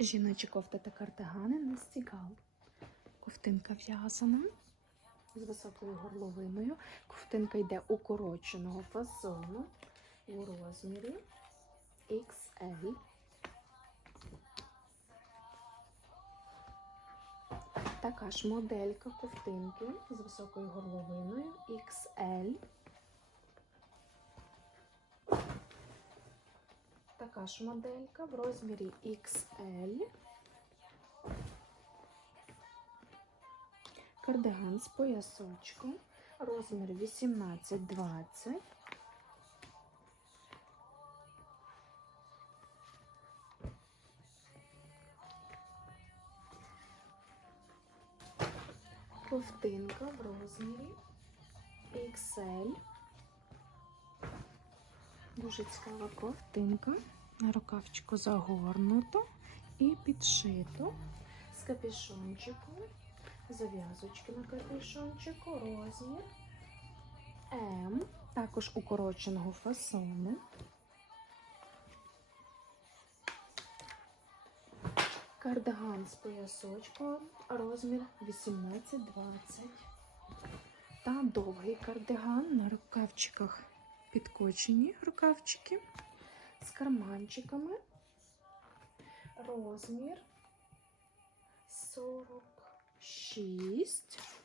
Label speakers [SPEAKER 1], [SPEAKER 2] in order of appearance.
[SPEAKER 1] Жіночі кофти та кардигани на стігал. Ковтинка в'язана з високою горловиною. Ковтинка йде укороченого фасону у розмірі XL. Така ж моделька ковтинки з високою горловиною XL. Така ж моделька в розмірі XL. Кардиган з поясочком. Розмір 18-20. Ковтинка в розмірі XL. Дуже цікава ковтинка. На рукавчику загорнуто і підшито з капюшончиком, зав'язочки на капюшончику, розмір М, також укороченого фасону. Кардиган з поясочком, розмір 18-20. Та довгий кардиган на рукавчиках підкочені рукавчики з карманчиками. Розмір 46.